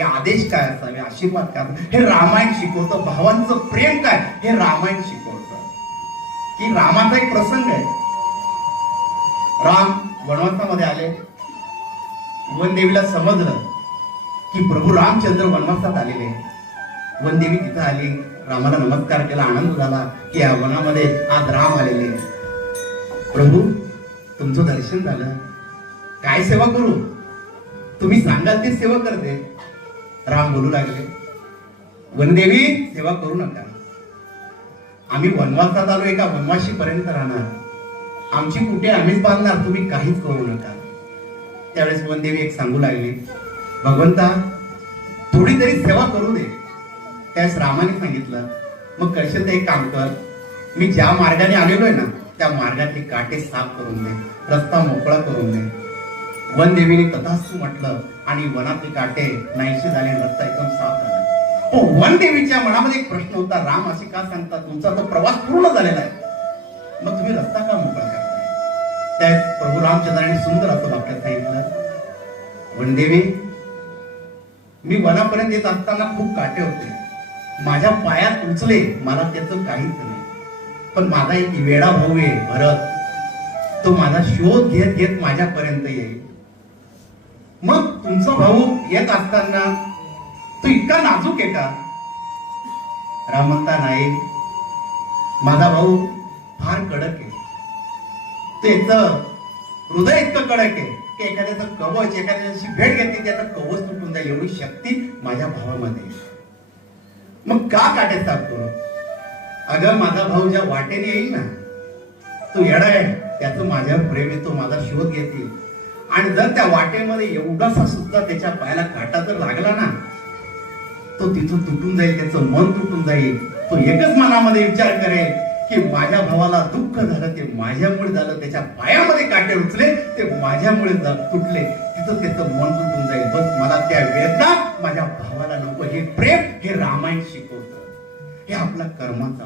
असावे, आदेश काय असावे, आशीर्वाद काय असावे, हे रामायण शिकवतं. भावांचं प्रेम काय हे रामायण शिकवतं. की रामाचा एक प्रसंग आहे. राम वनवासामध्ये आले. वनदेवीला समजलं की प्रभू रामचंद्र वनवासात आलेले. वनदेवी तिथं आली, रामाला नमस्कार केला, आनंद झाला की या वनामध्ये आज राम आलेले. प्रभू तुमचं दर्शन झालं, काय सेवा करू, तुम्ही सांगाल ते सेवा करते. राम बोलू लागले, वनदेवी सेवा करू नका, आम्ही वनवासात आलो, एका वनवासी पर्यंत राहणार, आमची कुठे आम्हीच बांधणार, तुम्ही काहीच करू नका. त्यावेळेस वनदेवी एक सांगू लागली, भगवंता थोडी तरी सेवा करू दे. त्यावेळेस रामाने सांगितलं, मग कळशील तर एक काम कर, मी ज्या मार्गाने आलेलो आहे ना त्या मार्गातले काटे साफ करून दे, रस्ता मोकळा करून दे. वनदेवीने तथास्तु म्हटलं आणि वनातले काटे नाहीसे झाले, रस्ता एकदम साफ झाला. पण वनदेवीच्या मनामध्ये एक प्रश्न होता, राम असे का सांगतात, तुमचा तो प्रवास पूर्ण झालेला आहे, मग तुम्ही रस्ता का मोकळा करताय? त्या प्रभू रामचंद्राने सुंदर असं वाक्यात सांगितलं, वनदेवी मी वनापर्यंत येत असताना खूप काटे होते, माझ्या पायात उचले, मला त्याचं काहीच नाही. पण माझा एक वेडा भाऊ आहे भरत, तो माझा शोध घेत घेत माझ्यापर्यंत येईल. मग तुमचा भाऊ येत असताना तो इतका नाजूक आहे का? राम म्हणता, नाही, माझा भाऊ फार कडक आहे, त्याचं हृदय इतकं कडक आहे की एखाद्याचं कवच, एखाद्याची भेट घेतली त्याचं कवच तुटून जाईल, एवढी शक्ती माझ्या भावामध्ये. मग का काटे साफ करू? अगं माझा भाऊ ज्या वाटेने येईल ना, तो येडा आहे, त्याचं माझ्यावर प्रेम आहे, तो माझा शोध घेतील. आणि जर त्या वाटेमध्ये एवढासा सुद्धा त्याच्या पायाला काटा जर लागला ना, तो तिथून तुटून जाईल, त्याचं मन तुटून जाईल. तो एकच मनामध्ये विचार करेल की माझ्या भावाला दुःख झालं ते माझ्यामुळे झालं, त्याच्या पायामध्ये काटे उचले ते माझ्यामुळे तुटले, तिथं त्याचं मन तुटून जाईल. बस मला त्या वेदना माझ्या भावाला नको. हे प्रेम हे रामायण शिकवतं, हे आपला कर्माचा